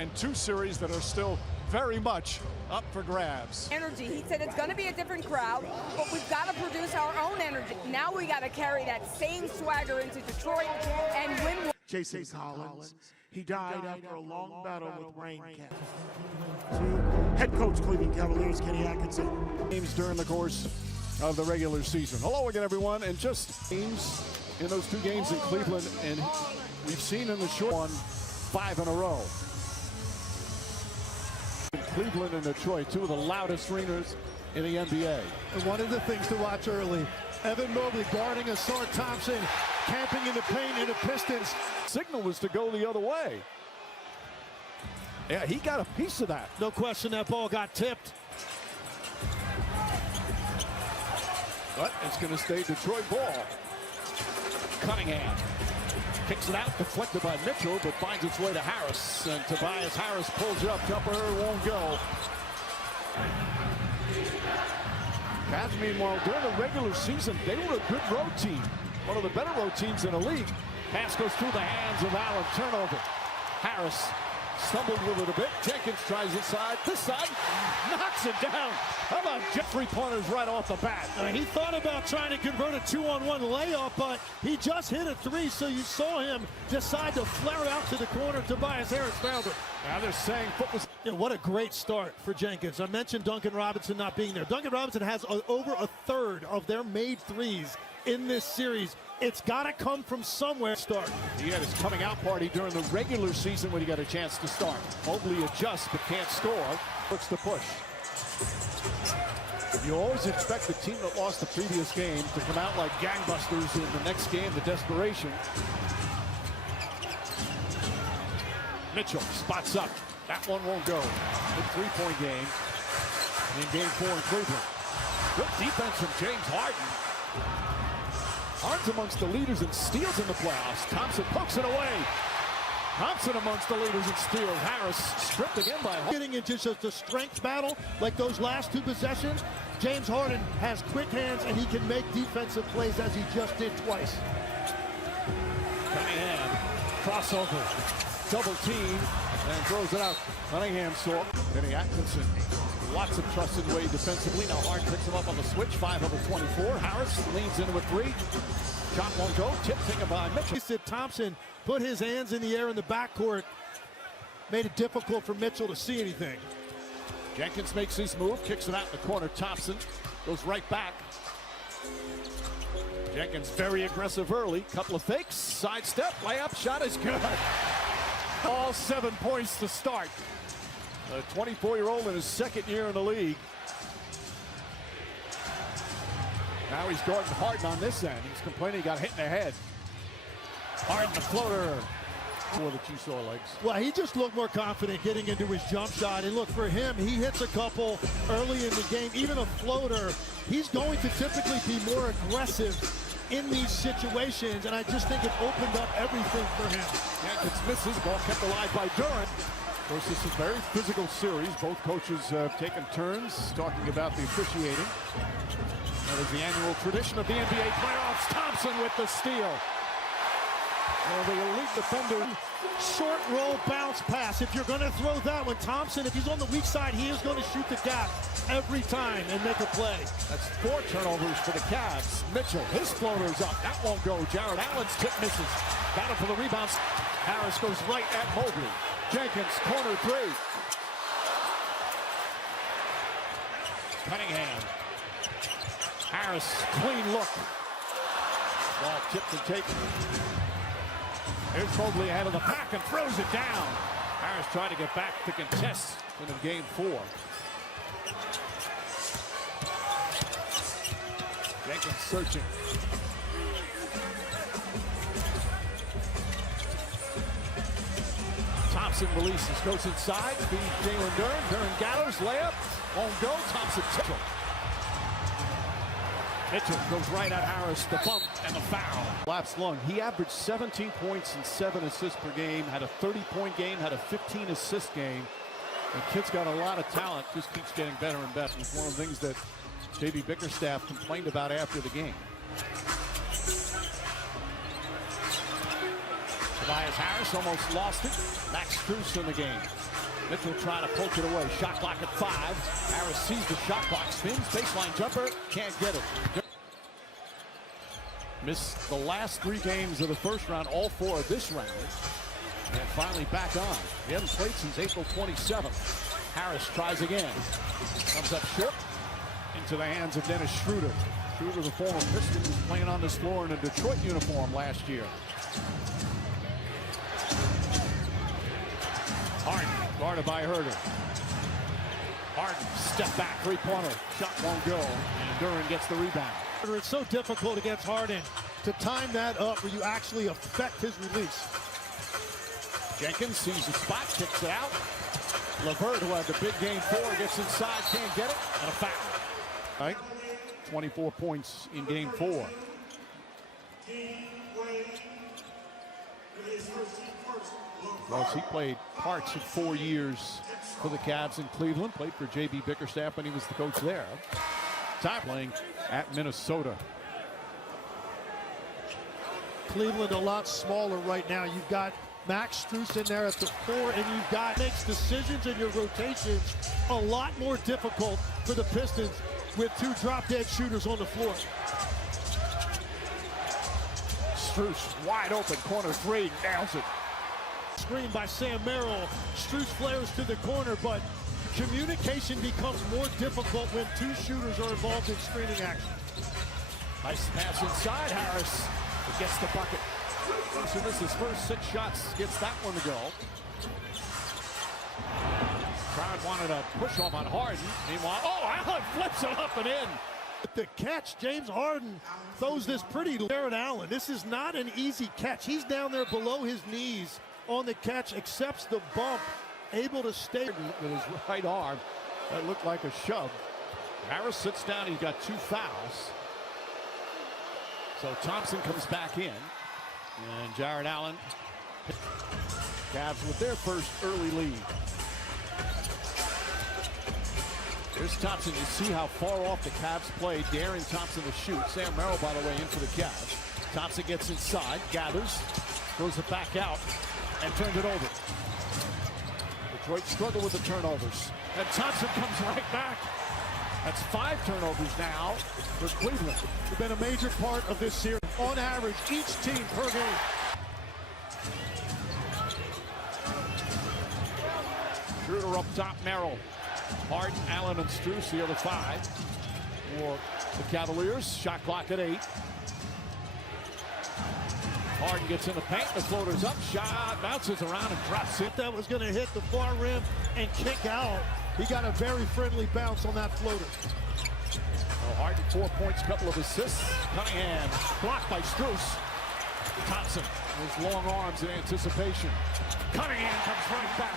and two series that are still very much up for grabs. Energy. He said it's going to be a different crowd, but we've got to produce our own energy. Now we got to carry that same swagger into Detroit and win. Jason Collins. He died after a long battle with brain cancer. Head coach Cleveland Cavaliers Kenny Atkinson. Games during the course of the regular season. Hello again, everyone, and just games in those two games in Cleveland, and we've seen in the short one 5 in a row. Cleveland and Detroit, two of the loudest arenas in the NBA. And one of the things to watch early, Evan Mobley guarding Asar Thompson, camping in the paint in the Pistons. Signal was to go the other way. Yeah, he got a piece of that. No question that ball got tipped. But it's going to stay Detroit ball. Cunningham kicks it out, deflected by Mitchell, but finds its way to Harris. And Tobias Harris pulls it up, jumper won't go. Cavs, meanwhile, during the regular season, they were a good road team. One of the better road teams in the league. Pass goes through the hands of Allen. Turnover. Harris stumbled with it a bit. Jenkins tries inside. This side knocks it down. How about Jeffrey pointers right off the bat? He thought about trying to convert a 2-on-1 layup, but he just hit a three, so you saw him decide to flare out to the corner. Tobias Harris found it. Now they're saying foot was... What a great start for Jenkins. I mentioned Duncan Robinson not being there. Duncan Robinson has over a third of their made threes in this series. It's got to come from somewhere. Start. He had his coming out party during the regular season when he got a chance to start. Mobley adjusts but can't score. Looks to push. You always expect the team that lost the previous game to come out like gangbusters in the next game, the desperation. Mitchell spots up. That one won't go. Big three-point game in game 4 in Cleveland. Good defense from James Harden. Harden's amongst the leaders in steals in the playoffs. Thompson pokes it away. Thompson amongst the leaders in steals. Harris stripped again by Harden. Getting into just a strength battle like those last two possessions, James Harden has quick hands and he can make defensive plays as he just did twice. Cunningham, crossover, double team, and throws it out. Cunningham saw Kenny Atkinson. Lots of trust in Wade defensively. Now Harden picks him up on the switch. 5 over 24. Harris leans into a 3. Shot won't go. Tip taken by Mitchell. Thompson put his hands in the air in the backcourt. Made it difficult for Mitchell to see anything. Jenkins makes his move. Kicks it out in the corner. Thompson goes right back. Jenkins very aggressive early. Couple of fakes. Sidestep. Layup. Shot is good. All 7 points to start. A 24-year-old in his second year in the league. Now he's guarding Harden on this end. He's complaining he got hit in the head. Harden the floater. For the two sore legs. Well, he just looked more confident getting into his jump shot. And look, for him, he hits a couple early in the game. Even a floater, he's going to typically be more aggressive in these situations. And I just think it opened up everything for him. Jenkins misses. Ball kept alive by Durant. Of course, this is a very physical series. Both coaches have taken turns talking about the officiating. That is the annual tradition of the NBA playoffs. Thompson with the steal. Well, the elite defender. Short roll bounce pass. If you're going to throw that one, Thompson, if he's on the weak side, he is going to shoot the gap every time and make a play. That's 4 turnovers for the Cavs. Mitchell, his floater's up. That won't go. Jared Allen's tip misses. Battle for the rebounds. Harris goes right at Mobley. Jenkins, corner 3. Cunningham. Harris, clean look. Ball tipped and taken. Here's Mobley ahead of the pack and throws it down. Harris trying to get back to contest in game 4. Jenkins searching. Thompson releases, goes inside, feeds Jalen Duren. Duren gathers, layup, won't go. Thompson tickle. Mitchell goes right at Harris, the bump and the foul. Lapsed lung. He averaged 17 points and 7 assists per game, had a 30-point game, had a 15-assist game. The kid's got a lot of talent, just keeps getting better and better. It's one of the things that J.B. Bickerstaff complained about after the game. Tobias Harris almost lost it. Max Strus in the game. Mitchell trying to poke it away. Shot clock at 5. Harris sees the shot clock, spins, baseline jumper, can't get it. Missed the last 3 games of the first round, all 4 of this round. And finally back on. He hasn't played since April 27th. Harris tries again. Comes up short. Into the hands of Dennis Schroeder. Schroeder, the former Piston, was playing on this floor in a Detroit uniform last year. Harden, guarded by Herter. Harden, step back, 3-pointer. Shot won't go, and Duran gets the rebound. It's so difficult against Harden to time that up where you actually affect his release. Jenkins sees the spot, kicks it out. LeVert, who had the big game 4, gets inside, can't get it, and a foul. Right? 24 points in game 4. Well, he played parts of 4 years for the Cavs in Cleveland, played for J.B. Bickerstaff when he was the coach there. Time playing at Minnesota. Cleveland a lot smaller right now. You've got Max Strus in there at the 4, and you've got makes decisions in your rotations a lot more difficult for the Pistons with 2 drop-dead shooters on the floor. Strus wide open, corner 3, nails it. Screen by Sam Merrill. Strus flares to the corner, but communication becomes more difficult when 2 shooters are involved in screening action. Nice pass inside. Harris gets the bucket. So this is his first 6 shots. Gets that one to go. Crowd wanted a push off on Harden. Meanwhile, Allen flips it up and in. The catch, James Harden throws this pretty Jared Allen. This is not an easy catch. He's down there below his knees on the catch, accepts the bump, able to stay with his right arm. That looked like a shove. Harris sits down. He's got 2 fouls. So Thompson comes back in. And Jared Allen. Cavs with their first early lead. Here's Thompson. You see how far off the Cavs play. Darren Thompson to shoot. Sam Merrill, by the way, in for the Cavs. Thompson gets inside, gathers, throws it back out, and turns it over. Detroit struggle with the turnovers. And Thompson comes right back. That's 5 turnovers now for Cleveland. It's been a major part of this series. On average, each team per game. Schroeder up top, Merrill. Harden, Allen, and Strus, the other 5 for the Cavaliers. Shot clock at 8. Harden gets in the paint, the floater's up, shot, bounces around and drops it. That was going to hit the far rim and kick out. He got a very friendly bounce on that floater. Well, Harden, 4 points, couple of assists. Cunningham blocked by Strus. Thompson, his long arms in anticipation. Cunningham comes right back.